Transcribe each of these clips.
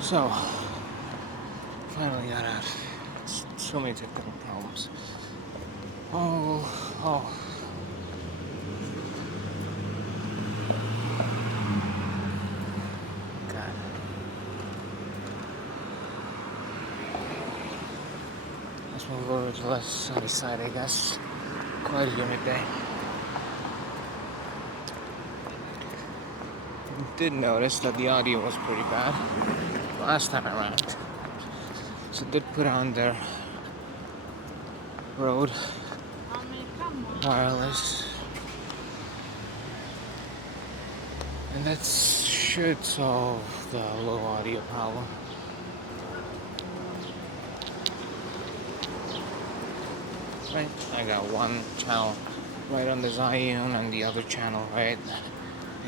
So, finally got out. So many technical problems. Oh, God. Let's move over to the left sunny side, I guess. Quite a humid day. Did notice that the audio was pretty bad last time around. So did put on their Rode wireless. And that should solve the low audio problem. Right, I got one channel right on the Zhiyun and the other channel right,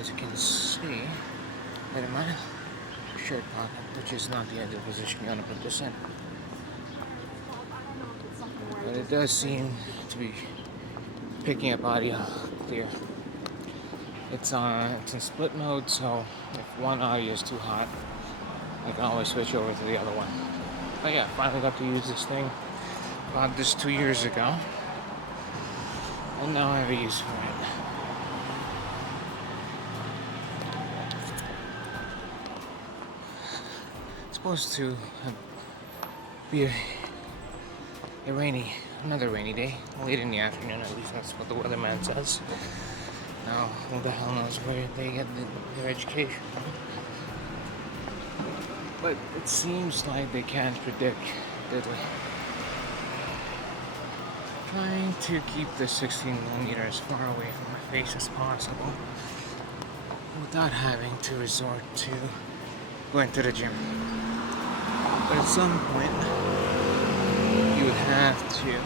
as you can see, right in my shirt pocket, which is not the ideal position you want to put this in. But it does seem to be picking up audio clear. It's in split mode, so if one audio is too hot, I can always switch over to the other one. But yeah, finally got to use this thing. Bought this 2 years ago, and now I have a use for it. It's supposed to be another rainy day, late in the afternoon, at least that's what the weatherman says. Now, who the hell knows where they get their education from? But it seems like they can't predict, did we? Trying to keep the 16mm as far away from my face as possible without having to resort to going to the gym. But at some point, you would have to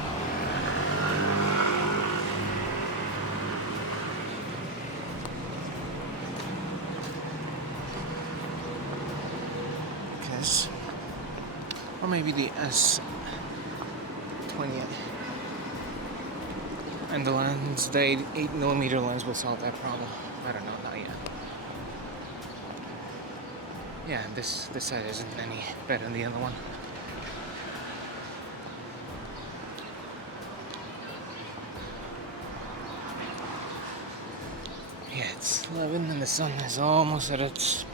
because, or maybe the S20 and the lens, the 8mm lens will solve that problem. I don't know, not yet. Yeah, this side isn't any better than the other one. Yeah, it's 11 and the sun is almost at its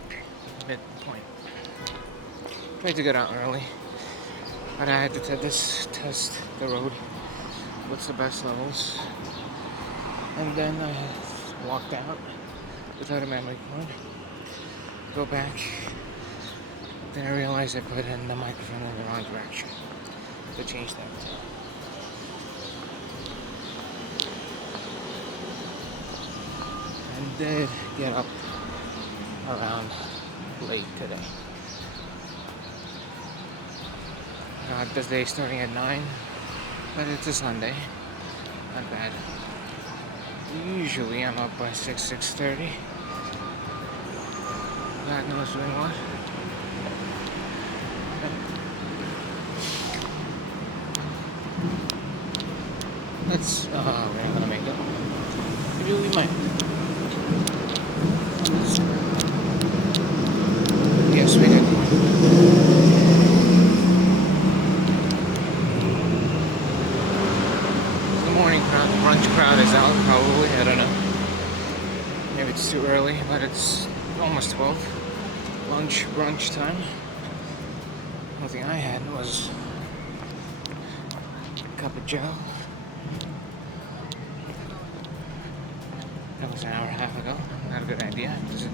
midpoint. Tried to get out early, but I had to test the road. What's the best levels? And then I walked out without a memory card. Go back. Then I realized I put in the microphone in the wrong direction. To change that. And did get up around late today. This day starting at 9, but it's a Sunday. Not bad. Usually I'm up by 6:30. God knows doing what. Let's, we're not gonna make it. Maybe we might. Yes, we did. The morning crowd, the brunch crowd is out probably, I don't know. Maybe it's too early, but it's almost 12. Brunch time. The only thing I had was a cup of Joe. That was an hour and a half ago. Not a good idea because it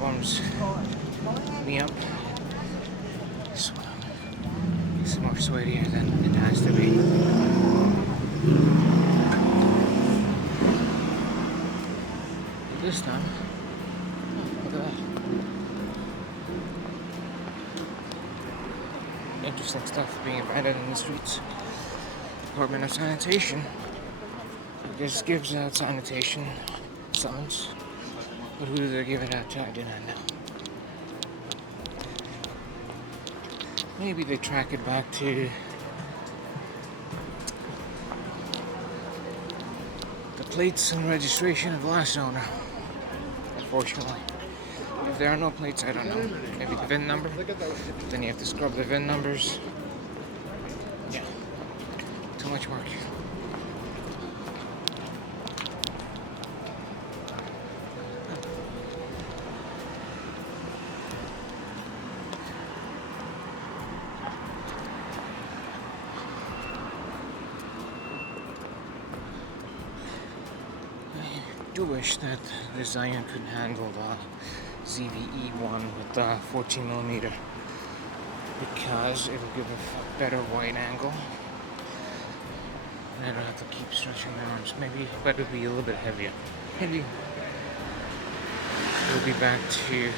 warms me up. It's more sweatier than it has to be. But this time, look at that. Interesting stuff being invented in the streets. Department of Sanitation. I guess gives out sanitation signs. But who do they give it out to? I do not know. Maybe they track it back to the plates and registration of the last owner. Unfortunately. If there are no plates, I don't know. Maybe the VIN number. Then you have to scrub the VIN numbers. Yeah. Too much work. I do wish that the Zhiyun could handle the ZVE one with the 14mm, because it'll give a better wide angle. And I don't have to keep stretching my arms. Maybe, but it'll be a little bit heavier. Maybe it'll be back to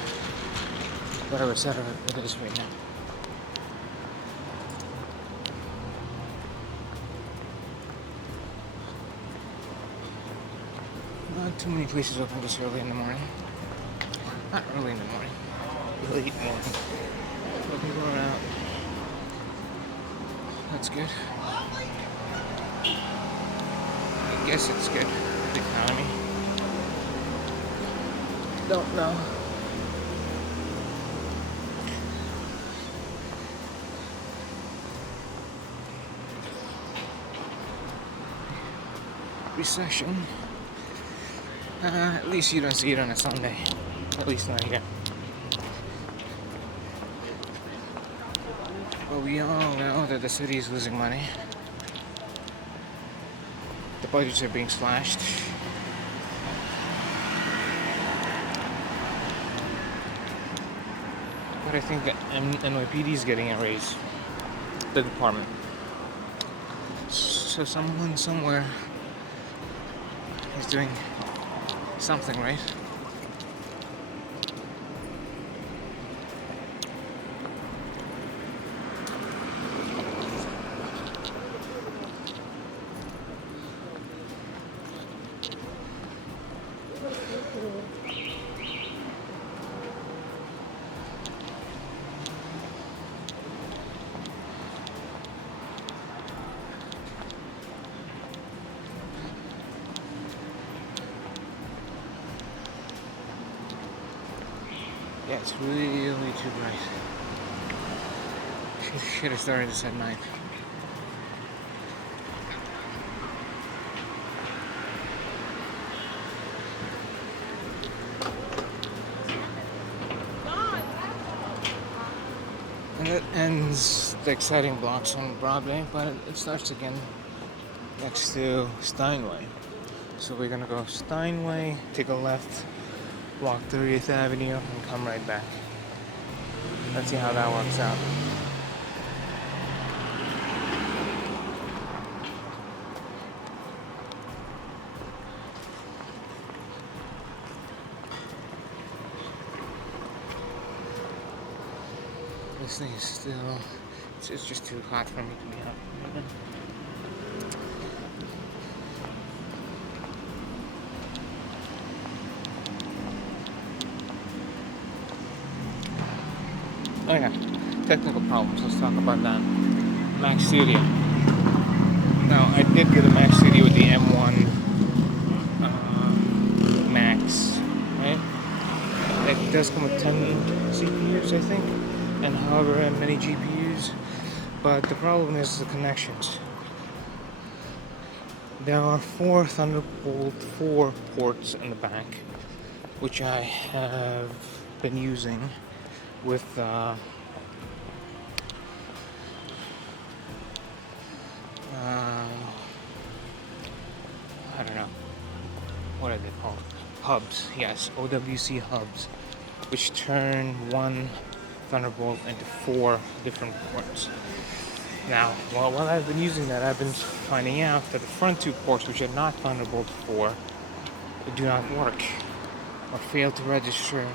whatever setup it is right now. Not too many places open this early in the morning. Not early in the morning. Late morning. But people are out. That's good. I guess it's good for the economy. Don't know. Recession. At least you don't see it on a Sunday. At least not here. But we all know that the city is losing money. The budgets are being slashed. But I think that NYPD is getting a raise. The department. So someone somewhere is doing something right. Yeah, it's really too bright. Should have started this at night. And it ends the exciting blocks on Broadway, but it starts again next to Steinway. So we're gonna go Steinway, take a left, walk 30th Avenue, and come right back. Let's see how that works out. This thing is still, it's just too hot for me to be out right now. Oh yeah, technical problems, let's talk about that. Mac Studio. Now, I did get a Mac Studio with the M1 Max, right? It does come with 10 CPUs, I think, and however many GPUs, but the problem is the connections. There are 4 Thunderbolt 4 ports in the back, which I have been using with I don't know, what are they called? Hubs, yes, OWC hubs, which turn one Thunderbolt into 4 different ports. Now, while I've been using that, I've been finding out that the front 2 ports, which are not Thunderbolt 4, do not work or fail to register,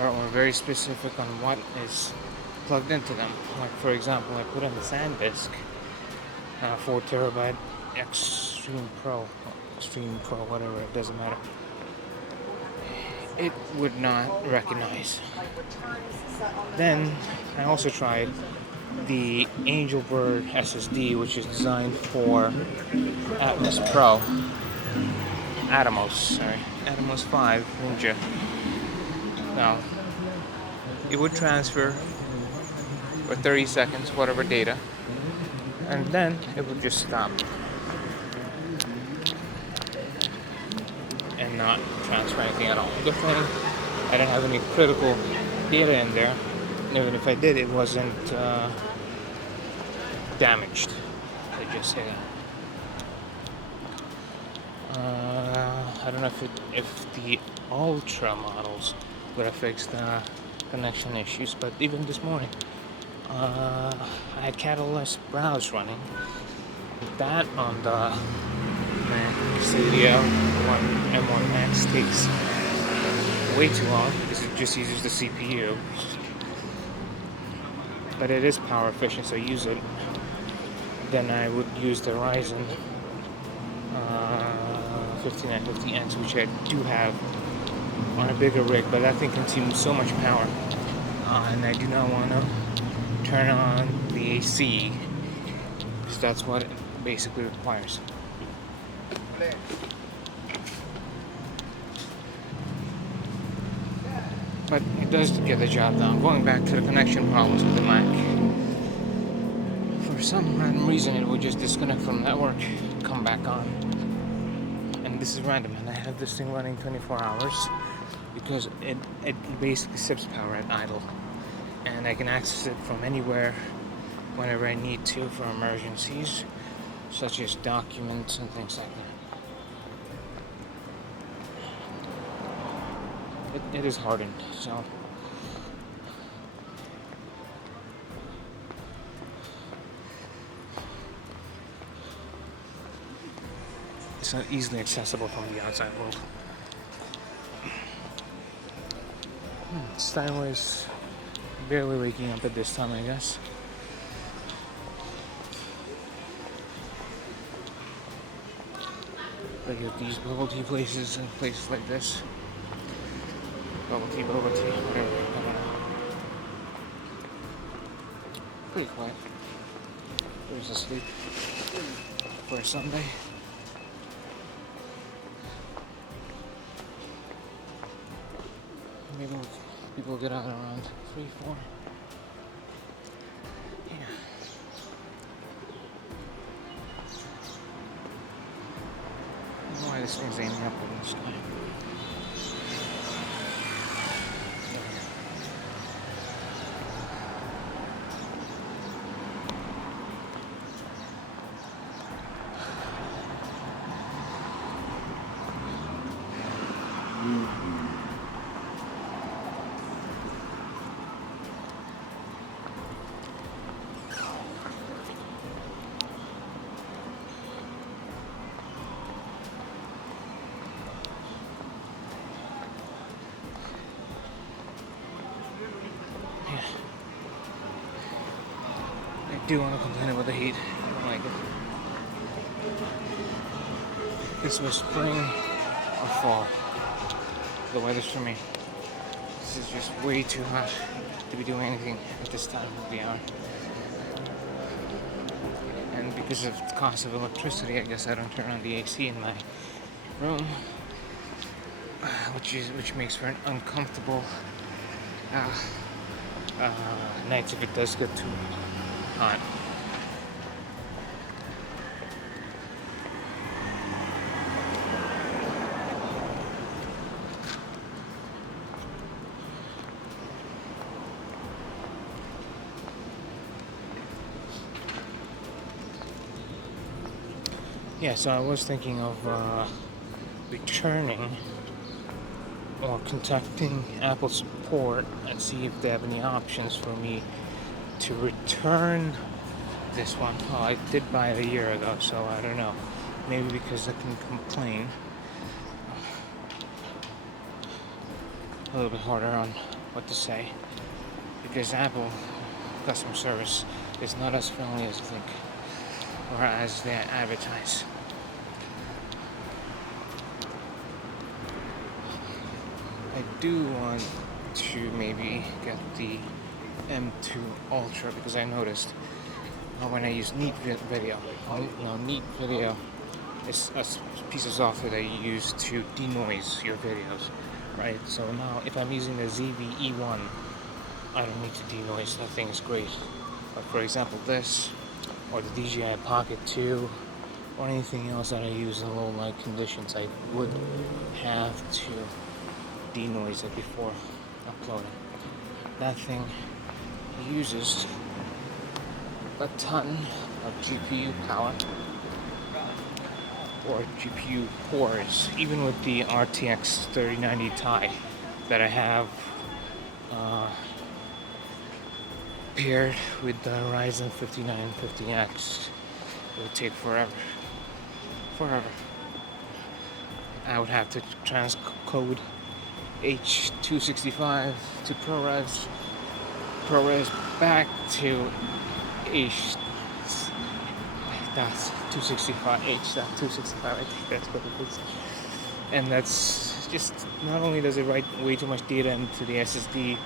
or very specific on what is plugged into them. Like, for example, I put in the SanDisk 4 terabyte Extreme Pro, whatever, it doesn't matter. It would not recognize. Then I also tried the Angelbird SSD, which is designed for Atomos 5 Ninja. Now, it would transfer for 30 seconds whatever data, and then it would just stop and not transfer anything at all. Good thing I didn't have any critical data in there. And even if I did, it wasn't damaged. I just say that. I don't know if the Ultra models would have fixed the connection issues, but even this morning, I had Catalyst Browse running. That on the Stadia M1 Max takes way too long because it just uses the CPU. But it is power efficient, so use it. Then I would use the Ryzen 5950X, which I do have on a bigger rig, but that thing consumes so much power, and I do not want to turn on the AC, because that's what it basically requires. But it does get the job done. Going back to the connection problems with the Mac, for some random reason it would just disconnect from network, come back on. And this is random, and I have this thing running 24 hours because it basically sips power at idle, and I can access it from anywhere whenever I need to for emergencies such as documents and things like that. It is hardened, so it's not easily accessible from the outside world. Steinway's barely waking up at this time, I guess. Look at these bubble tea places and places like this. Bubble tea, whatever, I don't know. Pretty quiet. There's asleep for a Sunday. Maybe people get out around 3, 4. Yeah. I don't know why this thing's aiming up in the sky. I do want to complain about the heat. I don't like it. This was spring or fall. The weather's for me. This is just way too hot to be doing anything at this time of the hour. And because of the cost of electricity, I guess I don't turn on the AC in my room, which makes for an uncomfortable nights if it does get too hot. Yeah, so I was thinking of returning or contacting Apple support and see if they have any options for me to return this one. Oh, I did buy it a year ago, so I don't know. Maybe because I can complain a little bit harder on what to say, because Apple customer service is not as friendly as you think, or as they advertise. I do want to maybe get the M2 Ultra because I noticed when I use Neat Video, Neat Video is a piece of software that you use to denoise your videos, right? So now if I'm using the ZV-E1 I don't need to denoise. That thing is great. But for example, this, or the DJI Pocket 2, or anything else that I use in low light conditions, I would have to denoise it before uploading. That thing uses a ton of GPU power, or GPU cores, even with the RTX 3090 Ti that I have paired with the Ryzen 5950X. It would take forever. I would have to transcode H265 to ProRes back to H.265, I think that's what it is. And that's just, not only does it write way too much data into the SSD,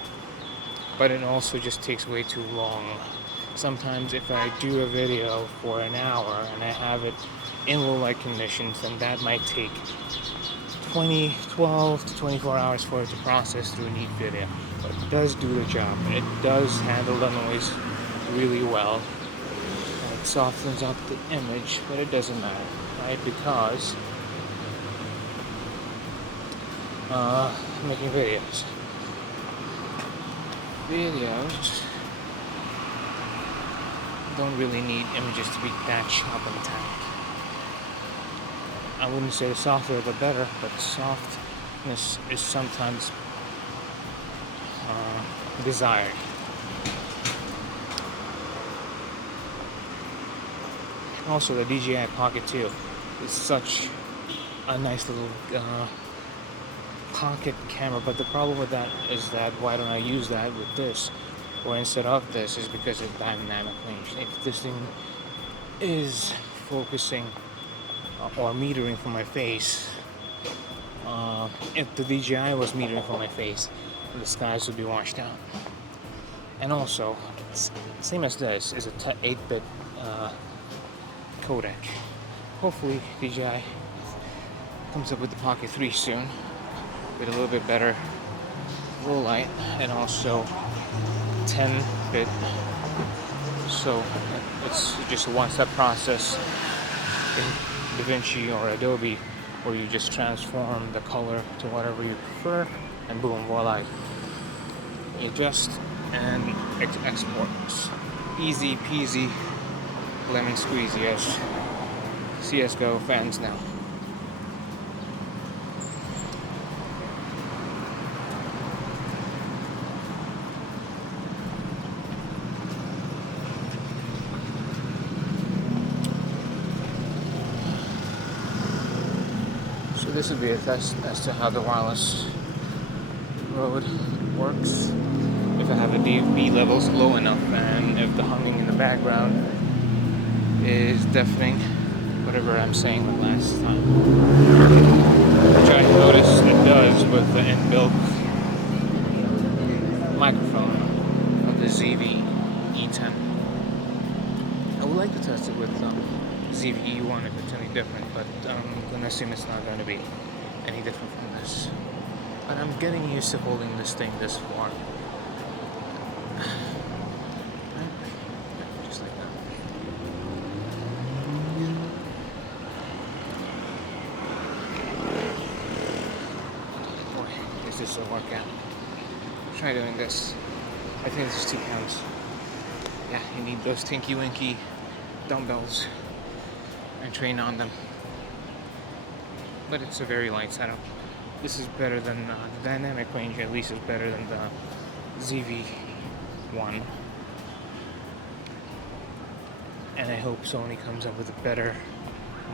but it also just takes way too long. Sometimes if I do a video for an hour and I have it in low light conditions, then that might take 12 to 24 hours for it to process through a neat video. But it does do the job. It does handle the noise really well. It softens up the image, but it doesn't matter, right? Because I'm making videos don't really need images to be that sharp and tight. I wouldn't say the softer the better, but softness is sometimes desired. Also, the DJI Pocket 2 is such a nice little pocket camera, but the problem with that is that why don't I use that with this, or instead of this, is because of dynamic range. If this thing is focusing or metering for my face, if the DJI was metering for my face, the skies would be washed out. And also, same as this, is a 8-bit codec. Hopefully DJI comes up with the Pocket 3 soon, with a little bit better low light, and also 10-bit, so it's just a one-step process in DaVinci or Adobe, where you just transform the color to whatever you prefer, and boom, voila, you adjust and export. Easy peasy, lemon squeezy, as CSGO fans know. So this would be a test as to how the wireless Rode works. If I have the dB levels low enough, and if the humming in the background is deafening whatever I'm saying the last time. Which I noticed it does with the inbuilt microphone of the ZV E10. I would like to test it with ZV E1 if it's any different, but I'm gonna assume it's not gonna be any different from this. But I'm getting used to holding this thing this far. Just like that. Boy, is this a workout. Try doing this. I think this is 2 pounds. Yeah, you need those tinky winky dumbbells and train on them. But it's a very light setup. This is better than the dynamic range, at least is better than the ZV-1. And I hope Sony comes up with a better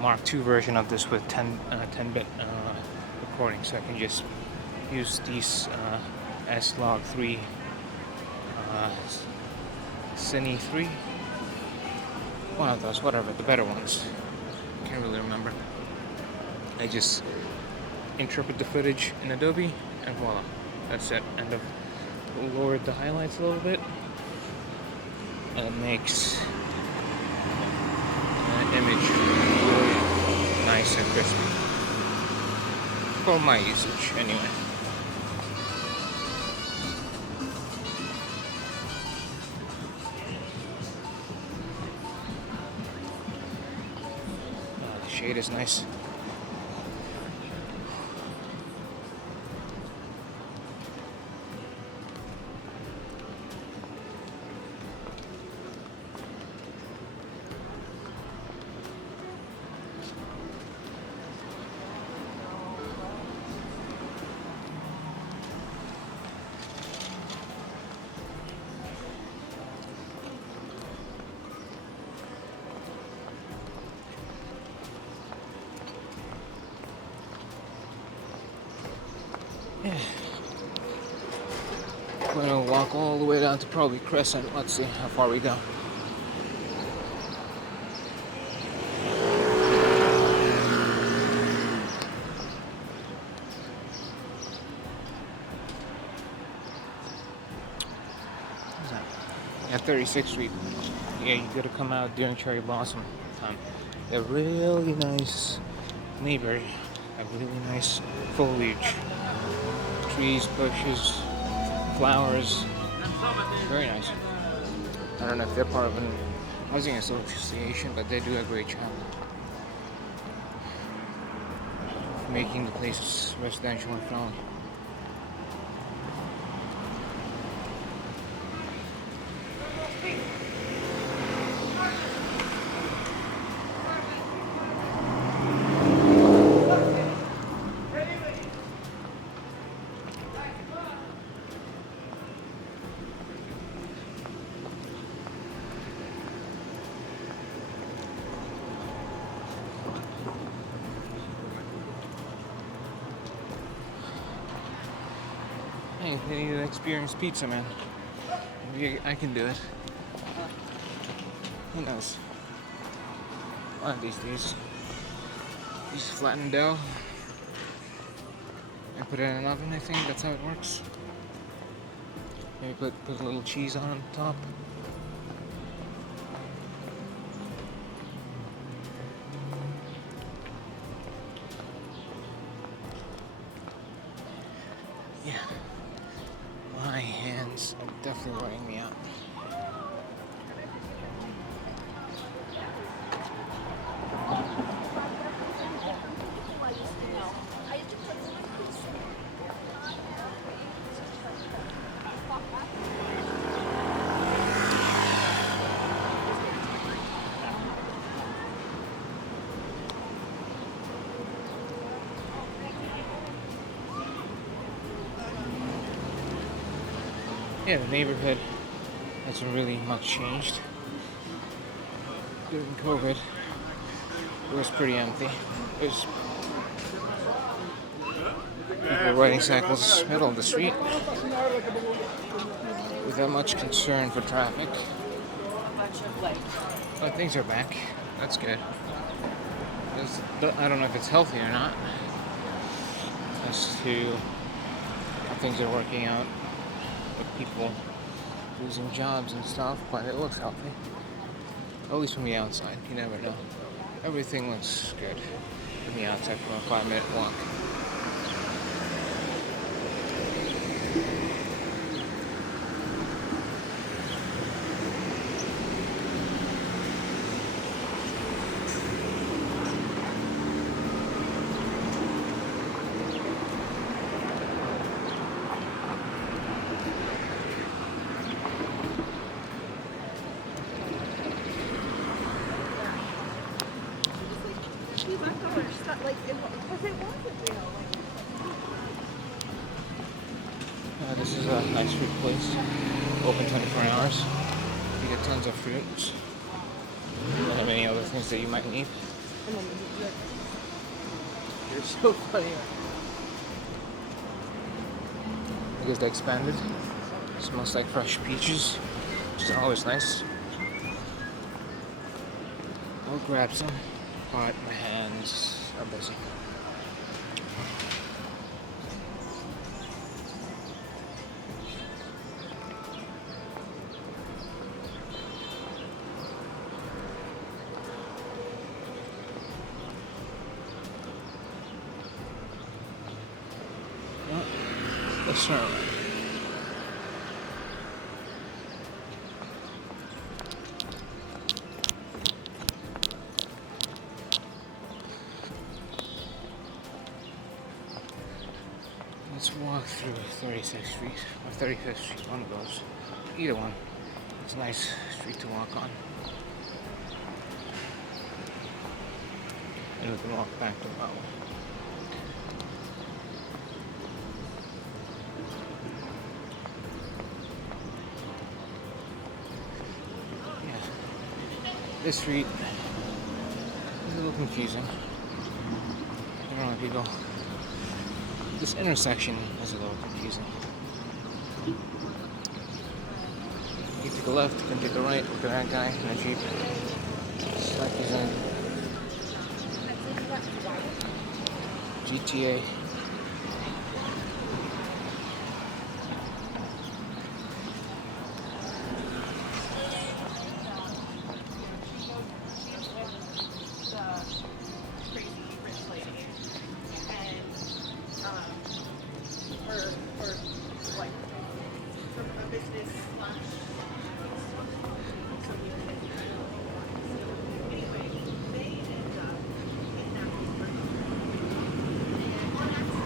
Mark II version of this with 10-bit recording, so I can just use these S-Log3 Cine 3. One of those, whatever, the better ones. Can't really remember. I just interpret the footage in Adobe, and voila, that's it. And I've lowered the highlights a little bit, and it makes an image really nice and crispy. For my usage, anyway. Shade is nice. Yeah. We're gonna walk all the way down to probably Crescent. Let's see how far we go. What's that? Yeah, 36th Street. Yeah, you gotta come out during cherry blossom time. They're really nice neighborhood. Have really nice foliage. Trees, bushes, flowers. Very nice. I don't know if they're part of an housing association, but they do a great job making the place residential and friendly. Hey, they need an experienced pizza man. Maybe I can do it. Who knows? One of these days. Just flatten dough and put it in an oven, I think that's how it works. Maybe put a little cheese on top. Yeah. My hands are definitely wearing me out. Yeah, the neighborhood hasn't really much changed. During COVID, it was pretty empty. There's people riding cycles middle of the street without much concern for traffic. But things are back. That's good. I don't know if it's healthy or not as to how things are working out with people losing jobs and stuff, but it looks healthy. At least from the outside, you never know. Everything looks good from the outside from a 5-minute walk. This is a nice fruit place. Open 24 hours. You get tons of fruits. And many other things that you might need. You're so funny. I guess they expanded. It smells like fresh peaches, which is always nice. I'll grab some, but my hands are busy. Let's turn around. through 36th Street or 35th Street, one of those. Either one. It's a nice street to walk on. And we can walk back to Broadway. Yeah. This street is a little confusing. I don't know if you go. This intersection is a little confusing. You take a left, you can take a right. Look at that guy in a Jeep. It's like he's in GTA.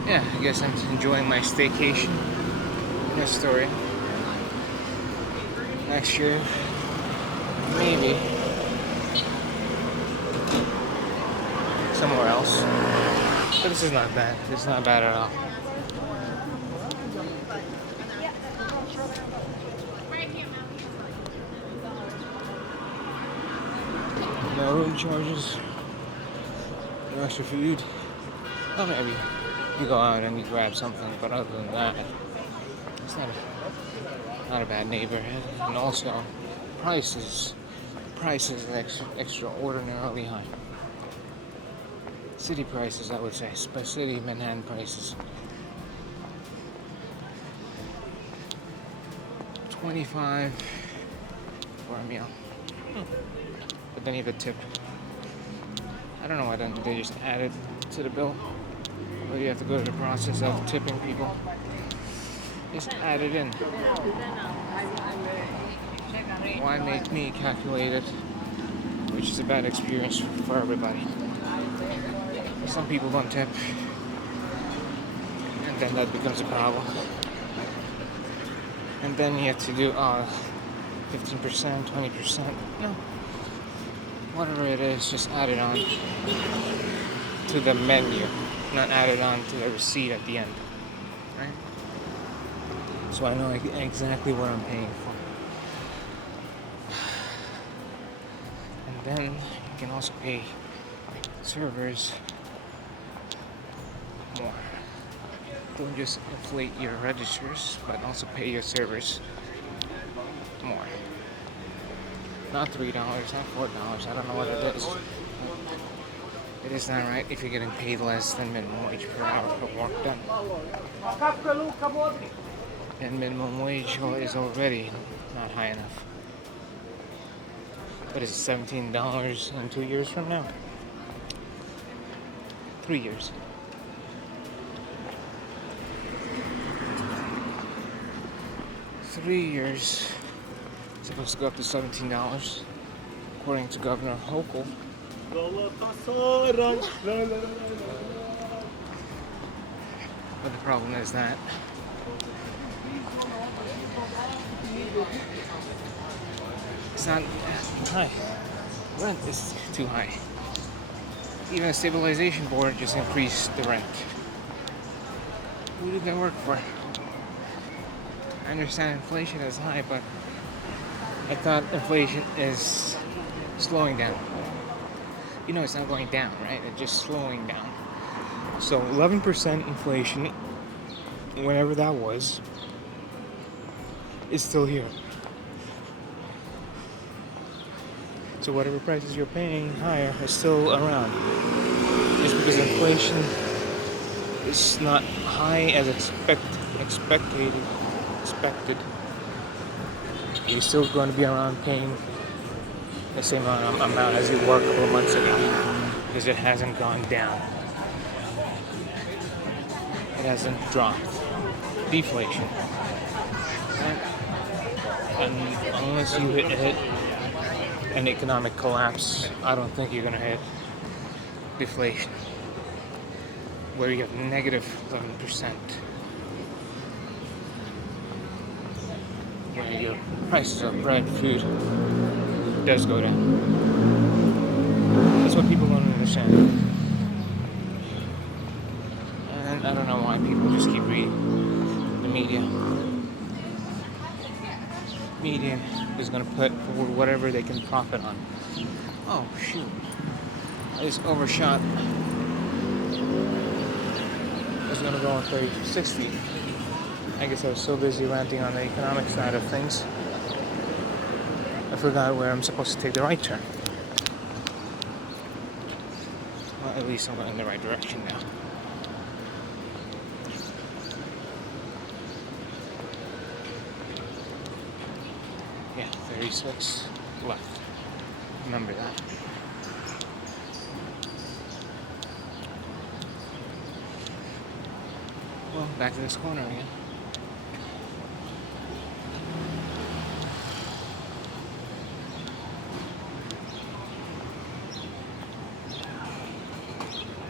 Yeah, I guess I'm enjoying my staycation in Astoria. Next year, maybe somewhere else. But this is not bad. This is not bad at all. No room charges, no extra food. Oh, maybe you go out and you grab something, but other than that, it's not a bad neighborhood. And also, prices extraordinarily high. City prices, I would say, but city Manhattan prices. $25 for a meal. But then you have a tip. I don't know why they just add it to the bill. Or you have to go through the process of tipping people. Just add it in. Why make me calculate it? Which is a bad experience for everybody. Some people don't tip. And then that becomes a problem. And then you have to do 15%, 20%. No. Whatever it is, just add it on to the menu, not add it on to the receipt at the end, right? So I know exactly what I'm paying for. And then you can also pay servers more. Don't just inflate your registers, but also pay your servers more. Not $3, not $4. I don't know what it is. It is not right if you're getting paid less than minimum wage per hour for work done. And minimum wage is already not high enough. What is it, $17 in 2 years from now? 3 years. $3 supposed to go up to $17, according to Governor Hochul. But the problem is that it's not high. Rent is too high. Even the stabilization board just increased the rent. Who did that work for? I understand inflation is high, but I thought inflation is slowing down. You know it's not going down, right? It's just slowing down. So 11% inflation, whenever that was, is still here. So whatever prices you're paying higher are still around. Just because inflation is not high as expected, you're still going to be around paying the same amount as you were a couple of months ago, because it hasn't gone down. It hasn't dropped. Deflation. And unless you hit an economic collapse, I don't think you're going to hit deflation, where you have negative 11%. where your prices of bread, food does go down. That's what people don't understand. And I don't know why people just keep reading the media. Media is going to put forward whatever they can profit on. Oh, shoot. I just overshot. I was going to go on 30-60. I guess I was so busy ranting on the economic side of things, I forgot where I'm supposed to take the right turn. Well, at least I'm going in the right direction now. Yeah, 36 left. Remember that. Well, back to this corner again.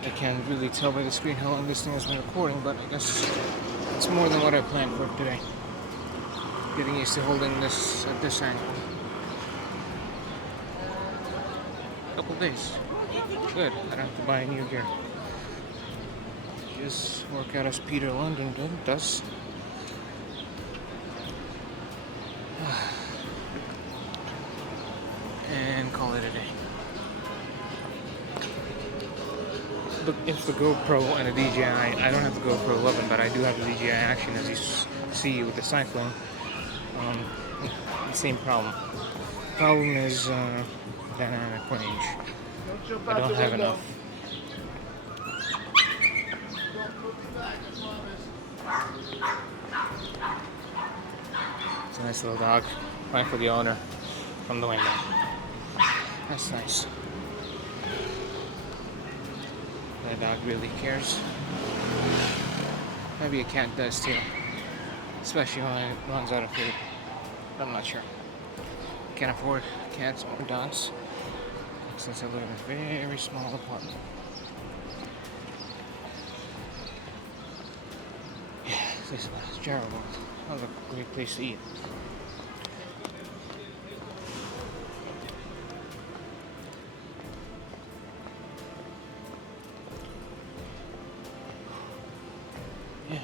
I can't really tell by the screen how long this thing has been recording, but I guess it's more than what I planned for today. Getting used to holding this at this angle. Couple days. Good. I don't have to buy new gear. Just work out as Peter London does. And call it a day. But it's the GoPro and a DJI. I don't have the GoPro 11, but I do have the DJI Action, as you see with the cycling. The same problem. Problem is dynamic range. I don't have enough. It's a nice little dog. Right for the owner from the window. That's nice. That dog really cares. Maybe a cat does too. Especially when it runs out of food. I'm not sure. Can't afford cats or dogs since I live in a very small apartment. Yeah, this is terrible. That was a great place to eat. Yeah,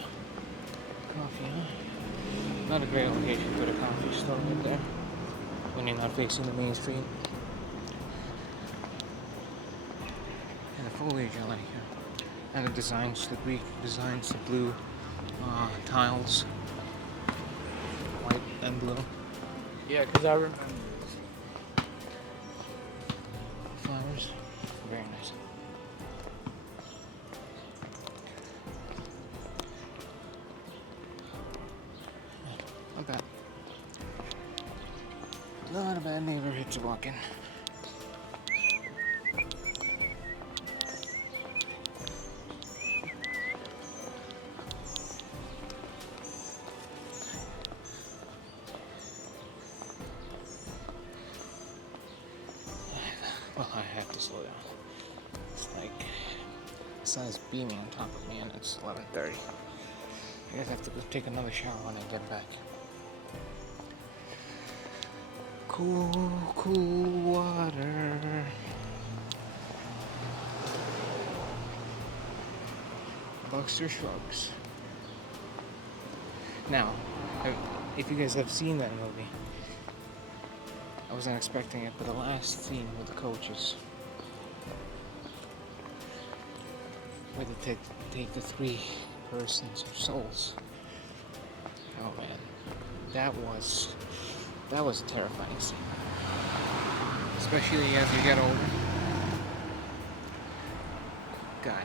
coffee, huh? Not a great location for the coffee store right there when you're not facing the main street. And the foliage I like here. And the designs, the Greek designs, the blue tiles. White and blue. Yeah, because I remember. Flowers. Very nice. Not bad. Not a bad neighborhood to walk in. Well, I have to slow down. It's like the sun is beaming on top of me and it's 11:30. I guess I have to go take another shower when I get back. Cool, cool water. Buster Shrugs. Now, if you guys have seen that movie, I wasn't expecting it, but the last scene with the coaches, where they take the three persons or souls. Oh man, that was a terrifying scene. Especially as you get older. God,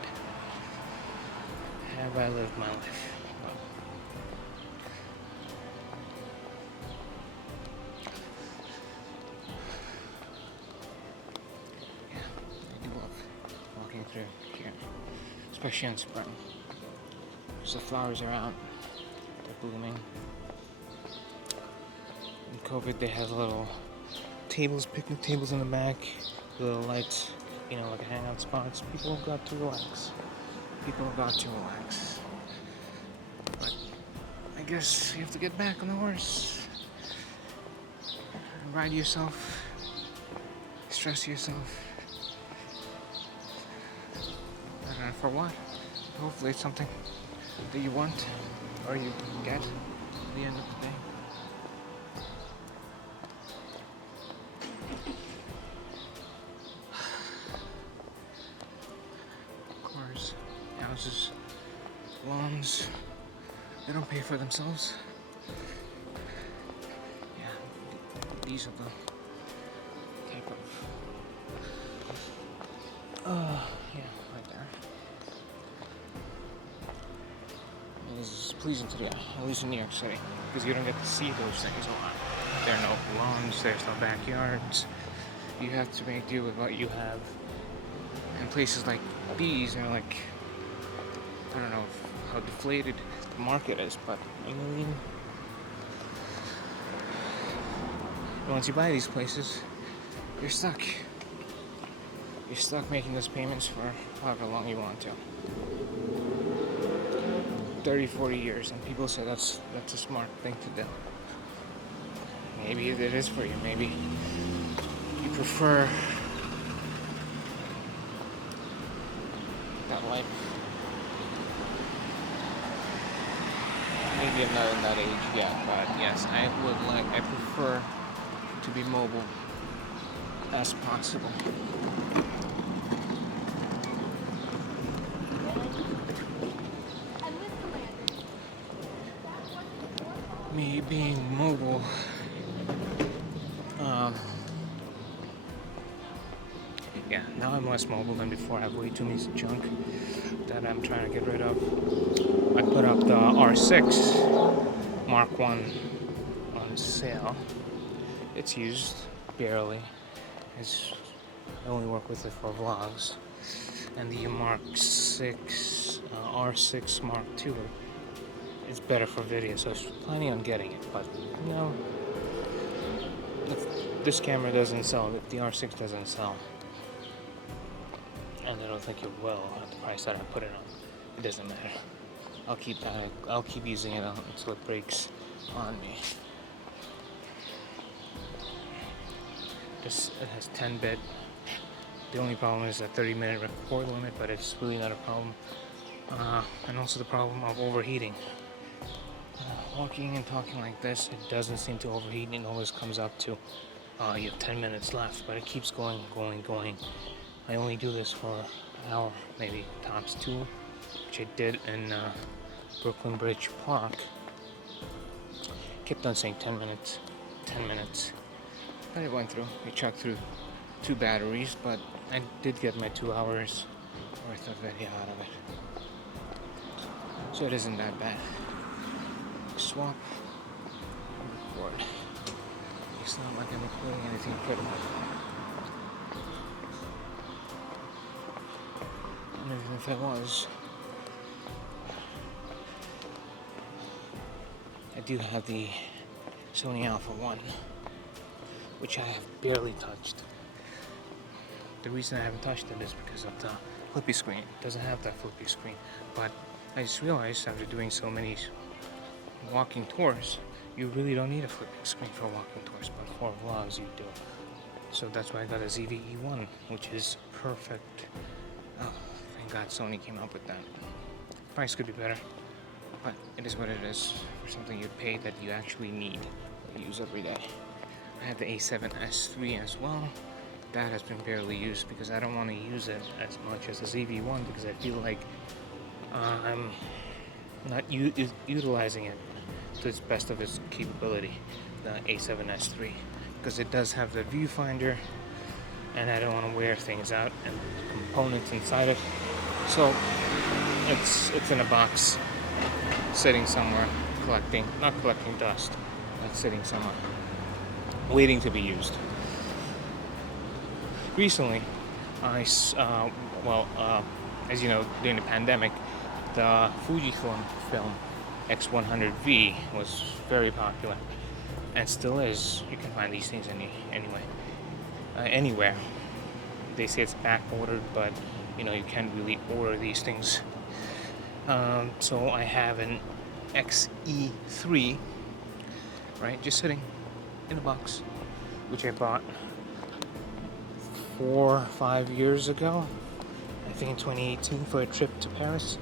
have I lived my life? Well, yeah, I do love walking through here, especially in spring. Because the flowers are out, they're blooming. In COVID, they had little tables, picnic tables in the back, little lights, like hangout spots. People got to relax. But I guess you have to get back on the horse. ride yourself, stress yourself. I don't know for what. Hopefully it's something that you want or you get at the end of the day. Cars, houses, loans, they don't pay for themselves. Yeah, these are the type of yeah, right there. And this is pleasing to the eye, at least in New York City, because you don't get to see those things a lot. There are no lawns, there's no backyards. You have to make do with what you have. And places like these are like, I don't know how deflated the market is, but I mean, once you buy these places, you're stuck. You're stuck making those payments for however long you want to. 30, 40 years, and people say that's a smart thing to do. Maybe it is for you. Maybe you prefer that life. Maybe I'm not in that age yet, but yes, I prefer to be mobile as possible. Me being mobile, yeah, now I'm less mobile than before. I have way too much junk that I'm trying to get rid of. I put up the R6 Mark 1 on sale. It's used barely. I only work with it for vlogs. And the Mark 6 R6 Mark 2 is better for video, so I was planning on getting it, but you know, if this camera doesn't sell, if the R6 doesn't sell, and I don't think it will at the price that I put it on, it doesn't matter. I'll keep using it until it breaks on me. It has 10 bit. The only problem is that 30-minute record limit, but it's really not a problem. And also the problem of overheating. Walking and talking like this, it doesn't seem to overheat, and it always comes up to you have 10 minutes left, but it keeps going. I only do this for an hour, maybe tops 2, which I did in Brooklyn Bridge Park. Kept on saying 10 minutes, but it went through. We chucked through 2 batteries, but I did get my 2 hours worth of video out of it. So it isn't that bad. Swap and record. It's not like I'm recording anything critical. And even if I was, I do have the Sony Alpha 1, which I have barely touched. The reason I haven't touched it is because of the flippy screen. It doesn't have that flippy screen, but I just realized after doing so many walking tours, you really don't need a flipping screen for walking tours, but for vlogs you do. So that's why I got a ZVE1, which is perfect. Oh, thank God Sony came up with that. Price could be better, but it is what it is for something you pay that you actually need or use every day. I have the A7S III as well. That has been barely used because I don't want to use it as much as the ZV1 because I feel like I'm not utilizing it to its best of its capability, the A7S III, because it does have the viewfinder and I don't want to wear things out and components inside it. So it's in a box sitting somewhere not collecting dust, but sitting somewhere waiting to be used. Recently, as you know, during the pandemic, the Fujifilm film X100V was very popular and still is. You can find these things anywhere. They say it's back ordered, but you know you can't really order these things. So I have an XE3, right, just sitting in a box, which I bought 4 or 5 years ago. I think in 2018 for a trip to Paris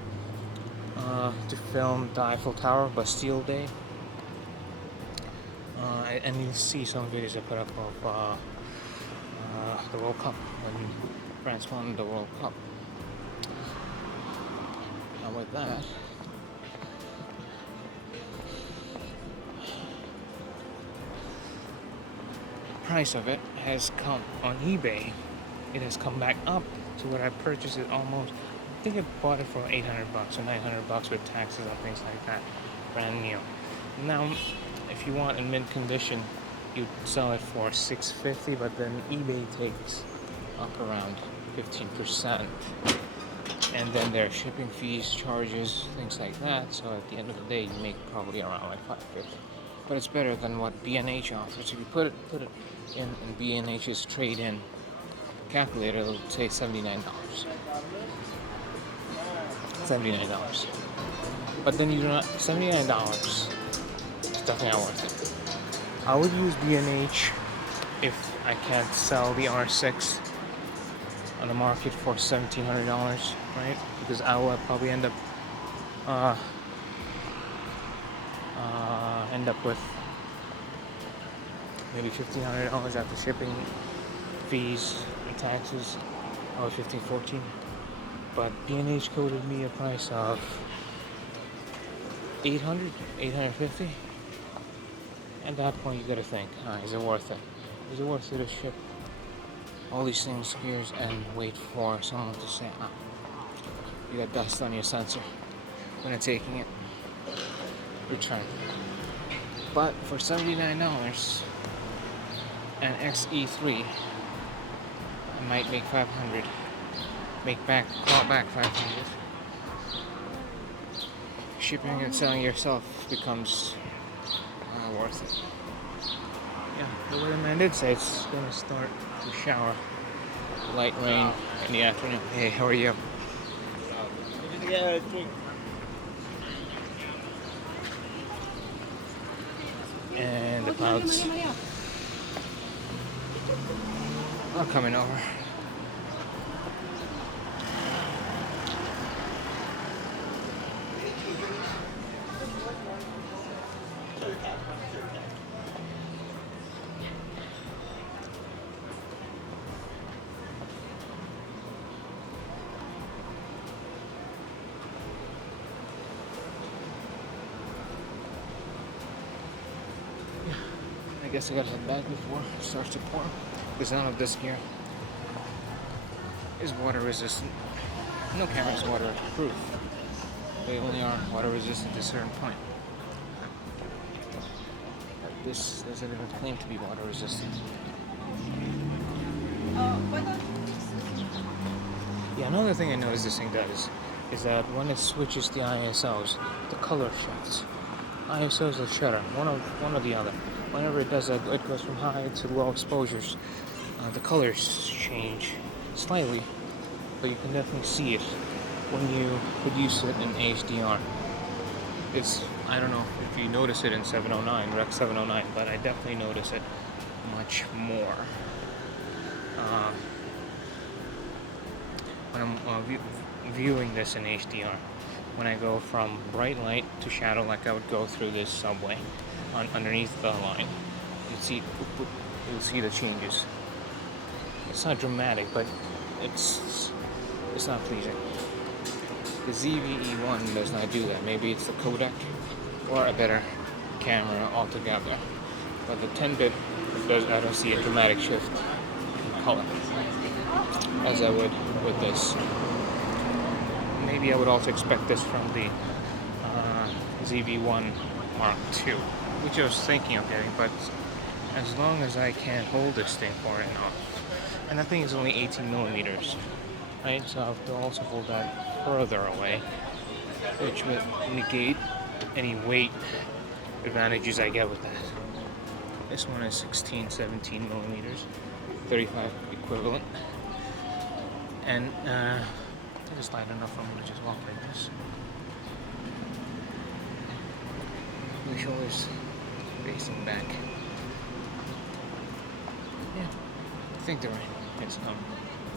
to film the Eiffel Tower, Bastille Day. And you'll see some videos I put up of the World Cup when France won the World Cup. Now with that, the price of it has come on eBay. It has come back up to what I purchased it almost. I think I bought it for $800 or $900 with taxes and things like that, brand new. Now, if you want in mint condition, you'd sell it for $650, but then eBay takes up around 15%, and then there are shipping fees, charges, things like that. So at the end of the day, you make probably around like $550. But it's better than what B&H offers. If you put it in B&H's trade-in calculator, it'll say $79. $79. But then you do not $79. It's definitely not worth it. I would use B&H if I can't sell the R6 on the market for $1,700, right? Because I will probably end up with maybe $1,500 after shipping fees and taxes, or $1,514. But B&H quoted me a price of $850. At that point, you gotta think, is it worth it? Is it worth it to ship all these things here and wait for someone to say, you got dust on your sensor when I'm taking it? Return. But for $79, an XE3, I might make $500. Claw back $500. Shipping and selling yourself becomes worth it. Yeah, the weatherman did say it's gonna start to shower. Light rain in the afternoon. Hey, how are you? Yeah, And the clouds are coming over. I guess I gotta head back before it starts to pour. Because none of this gear is water resistant. No camera is waterproof. They only are water resistant to a certain point. This doesn't even claim to be water resistant. Yeah, another thing I noticed this thing does is that when it switches the ISOs, the color shifts. ISOs will shutter, one or the other. Whenever it does that, it goes from high to low exposures. The colors change slightly, but you can definitely see it when you produce it in HDR. I don't know if you notice it in 709, Rec 709, but I definitely notice it much more. When I'm viewing this in HDR, when I go from bright light to shadow, like I would go through this subway underneath the line, you'll see the changes. It's not dramatic, but it's not pleasing. The ZVE1 does not do that. Maybe it's the codec or a better camera altogether. But the 10-bit I don't see a dramatic shift in color as I would with this. Maybe I would also expect this from the ZV1 Mark II, which I was thinking of getting, but as long as I can hold this thing far enough, and that thing is only 18 millimeters, right? So I have to also hold that further away, which would negate any weight advantages I get with that. This one is 16, 17 millimeters, 35 equivalent, and it's light enough for me to just walk like this. My shoulders facing back. I think the rain is coming.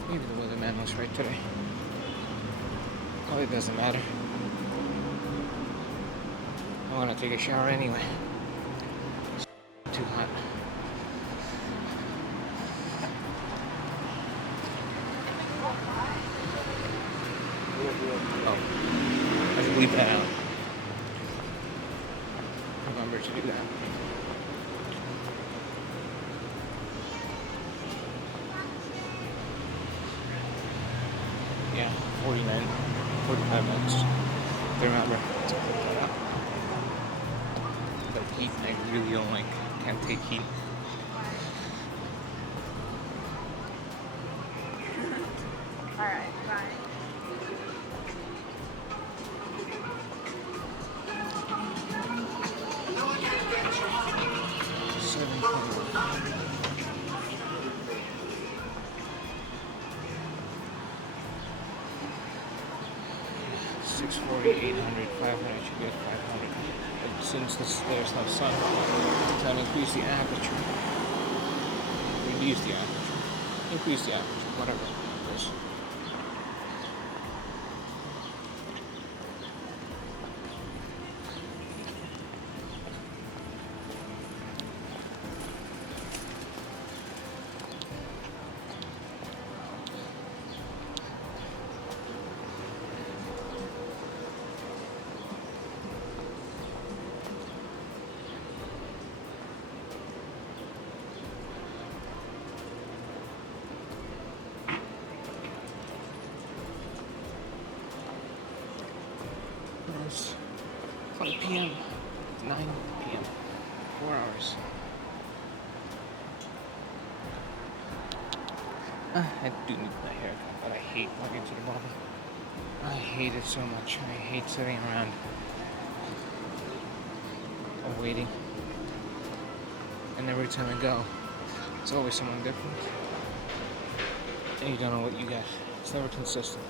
Maybe the weatherman was right today. Oh, it doesn't matter. I want to take a shower anyway. It's too hot. Oh, I should leave that out. Remember to do that. Yeah, 45 minutes. To remember. But heat, I really don't like. Can't take heat. Alright, bye. $640, $800, $500, should get $500. But since there's no sun, I'm trying to increase the aperture. Reduce the aperture. Increase the aperture, whatever it is. It's 20 p.m. 9 p.m. 4 hours. I do need my haircut, but I hate walking to the barber. I hate it so much. I hate sitting around or waiting. And every time I go, it's always someone different. And you don't know what you get. It's never consistent.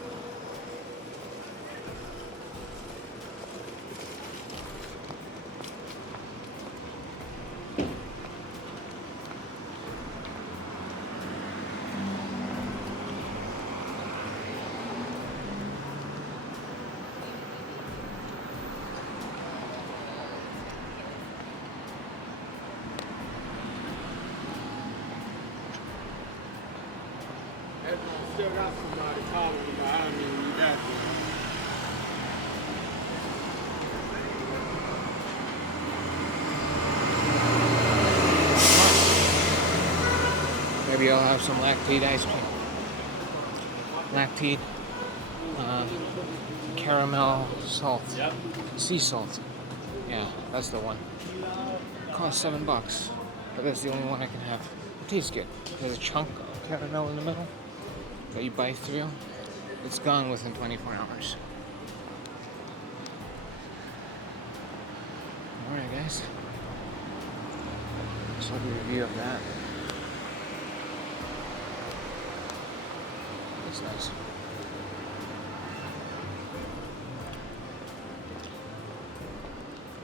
I still got somebody calling me behind me when you got there. Maybe I'll have some lactate ice cream. Lactate, caramel salt. Yep. Sea salt. Yeah, that's the one. It costs $7, but that's the only one I can have. It tastes good. There's a chunk of caramel in the middle that you bite through. It's gone within 24 hours. Alright guys. So the review of that. It's nice.